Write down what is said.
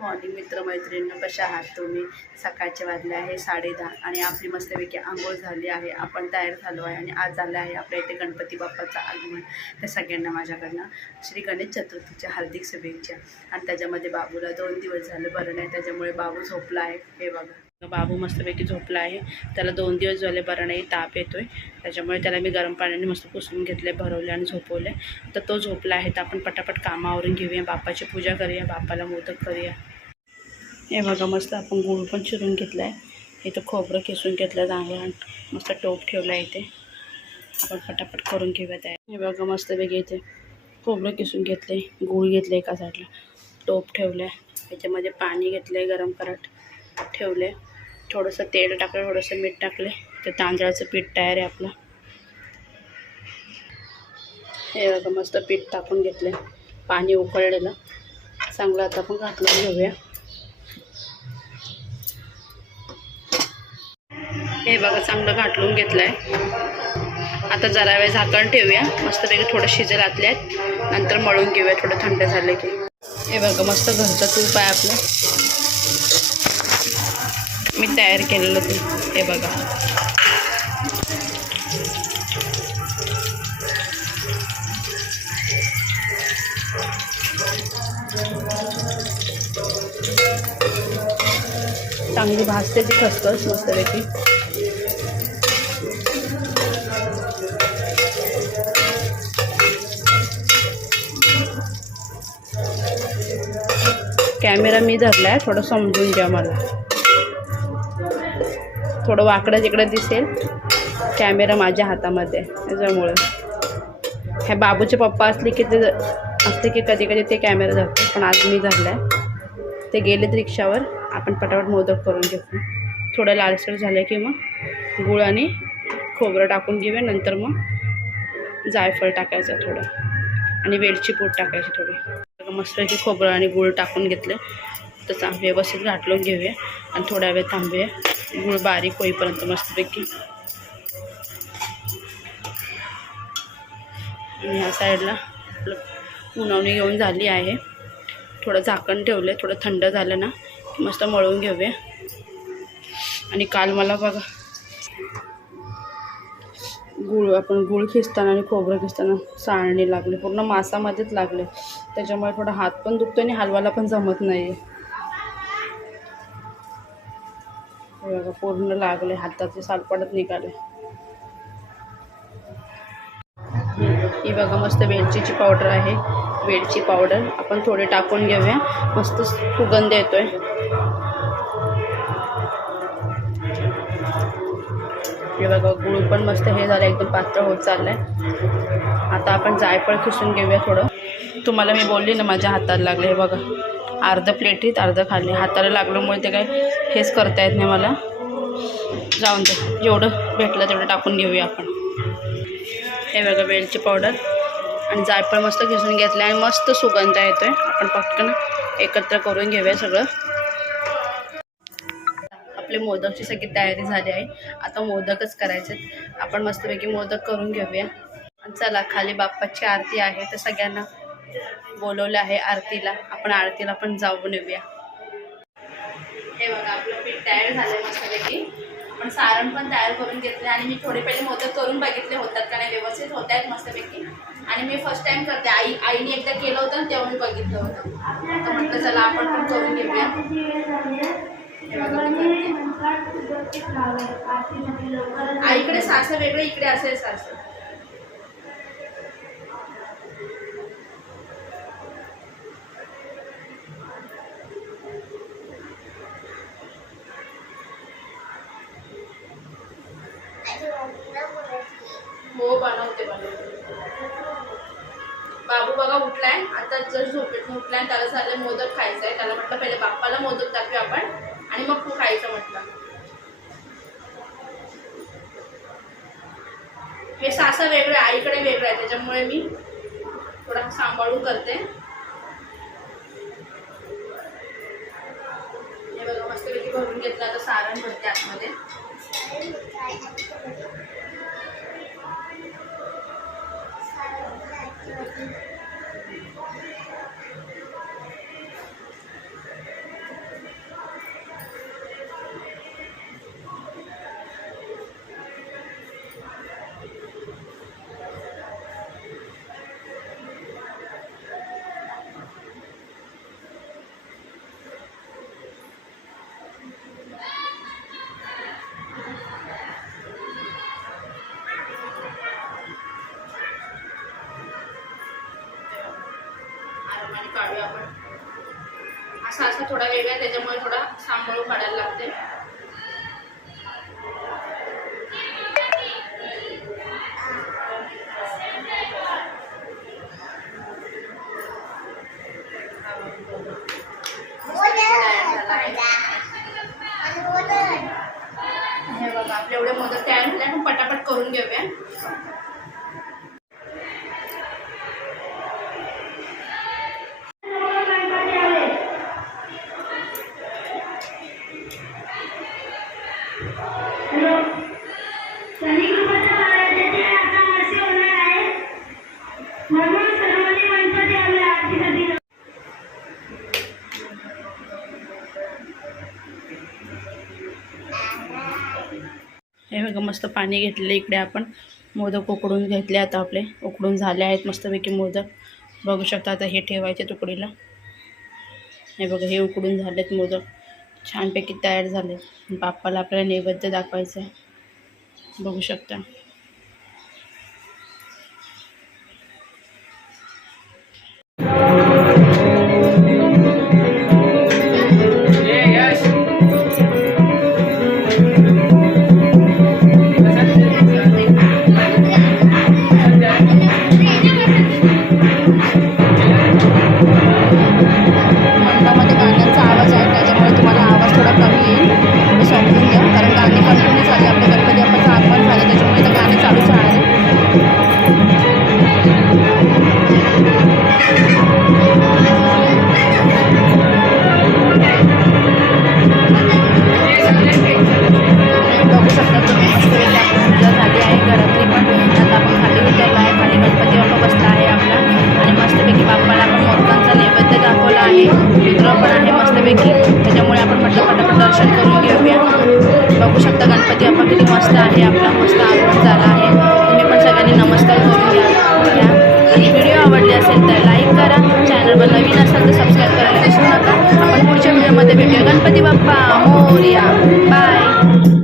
Morning मित्रमैत्रिणींनो, कशा आहात तुम्ही? सकाळचे वाजले आहे 10:30 आणि आपली मस्तपैकी आंघोळ झाली आहे. आपण तयार झालो आहे आणि आज झालं आहे आपल्या इथे गणपती बाप्पाचं आगमन. त्या सगळ्यांना माझ्याकडनं श्री गणेश चतुर्थीच्या हार्दिक शुभेच्छा. आणि त्याच्यामध्ये बाबूला 2 दिवस झालं बरं नाही, त्याच्यामुळे बाबू झोपला आहे. हे बघा, बाबू मस्तपैकी झोपला आहे. त्याला 2 दिवस झाले बरं नाही, ताप येतोय. त्याच्यामुळे त्याला मी गरम पाण्याने मस्त पुसून घेतले, भरवले आणि झोपवले. तर तो झोपला आहे. तर आपण पटापट कामावरून घेऊया, बाप्पाची पूजा करूया, बाप्पाला मोदक करूया. हे बघा, मस्त आपण गूळ पण चिरून घेतला आहे. इथं खोबरं किसून घेतलं चांगलं, मस्त टोप ठेवला आहे. इथे आपण पटापट करून घेऊया तयार. हे बघा, मस्तपैकी इथे खोबरं किसून घेतले, गूळ घेतले, एका साईडला टोप ठेवलं आहे. त्याच्यामध्ये पाणी घेतलं आहे, गरम करत ठेवले, थोडंसं तेल टाकलं, थोडंसं मीठ टाकले. तर तांदळाचं पीठ तयार आहे आपलं. हे बघा, मस्त पीठ टाकून घेतलं, पाणी उकळलेलं चांगलं. आता आपण घातलं घेऊया. हे बघा, चांगलं घाटलून घेतलं आहे. आता जरा वेळ झाकण ठेवूया, मस्तपैकी थोडं शिजेल आतल्यात, नंतर मळून घेऊया थोडं थंड झालं की. हे बघा, मस्त घरचं तूप आहे आपलं, मी तयार केलेलं तूप. हे बघा, चांगली भाजते ती खसखस मस्तपैकी. कॅमेरा मी धरला आहे, थोडं समजून घ्या. मला थोडं वाकडं तिकडं दिसेल, कॅमेरा माझ्या हातामध्ये, त्याच्यामुळे. ह्या बाबूचे पप्पा असले की कधी कधी ते कॅमेरा धरते, पण आज मी धरला आहे. ते गेलेत रिक्षावर. आपण पटापट मोदक करून घेऊ. थोडं लालसर झालं की मग गूळ आणि खोबरं टाकून घेऊया. नंतर मग जायफळ टाकायचं थोडं, आणि वेलची पूड टाकायची थोडी. मस्तपैकी खोबरं आणि गूळ टाकून घेतले. तर व्यवस्थित घाटलून घेऊया आणि थोड्या वेळ थांबूया, गूळ बारीक होईपर्यंत मस्तपैकी. आणि ह्या साईडला आपलं उन्हावणी घेऊन झाली आहे. थोडं झाकण ठेवलं, थोडं थंड झालं ना मस्त मळून घेऊया. आणि काल मला बघा, गूळ खिसताना आणि खोबरं खिसताना चाळणी लागले, पूर्ण मासामध्येच लागले. त्याच्यामुळे थोडा हात पण दुखतो आणि हलवायला पण जमत नाही. हे बघा, पूर्ण लागले, हाताचे सालपडत निघाले. ही बघा, मस्त वेलचीची पावडर आहे. वेलची पावडर आपण थोडे टाकून घेऊया, मस्त सुगंध येतोय. हे बघा, गूळ पण मस्त हे झालं, एकदम पातळ होत चाललंय. आता आपण जायफळ खिसून घेऊया थोडं. तुम्हाला मी बोलली ना माझ्या हाताला लागले. हे बघा, अर्ध प्लेटीत अर्ध खाल्ले. हाताला लागल्यामुळे ते काय हेच करता येत नाही मला. जाऊन दे, जेवढं भेटलं तेवढं टाकून घेऊया आपण. हे बघा, वेलची पावडर आणि जायफळ मस्त खिसून घेतलं आणि मस्त सुगंध येतोय. आपण पटकन एकत्र करून घेऊया सगळं. आपले मोदकची सगळी तयारी झाली आहे. आता मोदकच करायचे. आपण मस्तपैकी मोदक करून घेऊया. चला, खाली बाप्पाची आरती आहे, तर सगळ्यांना बोलवलं आहे आरतीला. आपण आरतीला पण जाऊन येऊया. हे बघा, आपलं पीठ तयार झालं मस्तपैकी. आपण सारण पण तयार करून घेतले आणि मी थोडे पहिले मोदक करून बघितले होतात का नाही, व्यवस्थित होत आहेत मस्तपैकी. आणि मी फर्स्ट टाइम करते. आईने एकदा केलं होतं तेव्हा मी बघितलं होतं. तर म्हटलं चला आपण पण करून घेऊया. आईकडे सासं वेगळं, इकडे असेल सासं. हो, बनवते. बाबू बघा उठलाय आता, जर झोपेत उठलाय, त्याला झालं मोदक खायचं आहे. त्याला म्हटलं पहिले बाप्पाला मोदक दाखवूया आपण आणि मग तू खायचं म्हटलं. हे सासं वेगळं आहे, आईकडे वेगळं आहे, त्याच्यामुळे मी थोडा सांभाळून करते. हे बघा, मस्तपैकी भरून घेतलं. आता सारण भरते आतमध्ये. काढूया आपण. असा थोडा वेगळा, त्याच्यामुळे थोडा सांभाळून काढायला लागते. हे बघा आपले एवढे मोदक तयार झाले, आपण पटापट करून घेऊया. हे बघा मस्त पाणी घेतलेलं. इकडे आपण मोदक उकडून घेतले. आता आपले उकडून झाले आहेत मस्तपैकी मोदक. बघू शकता. आता हे ठेवायचे तुकडीला. हे बघा हे उकडून झालेत मोदक, छानपैकी तयार झाले. बाप्पाला आपल्याला नैवेद्य दाखवायचं आहे. बघू शकता. त्याच्यामुळे आपण म्हटलं पटापट दर्शन करून घेऊया. बघू शकता गणपती बाप्पा किती मस्त आहे. आपला मस्त आगमन झाला आहे. तुम्ही पण सगळ्यांनी नमस्कार करून घ्या. आणि व्हिडिओ आवडली असेल तर लाईक करा. चॅनलवर नवीन असाल तर सबस्क्राईब करायला विसरू नका. आपण पुढच्या व्हिडिओमध्ये भेटूया. गणपती बाप्पा मोरया. बाय.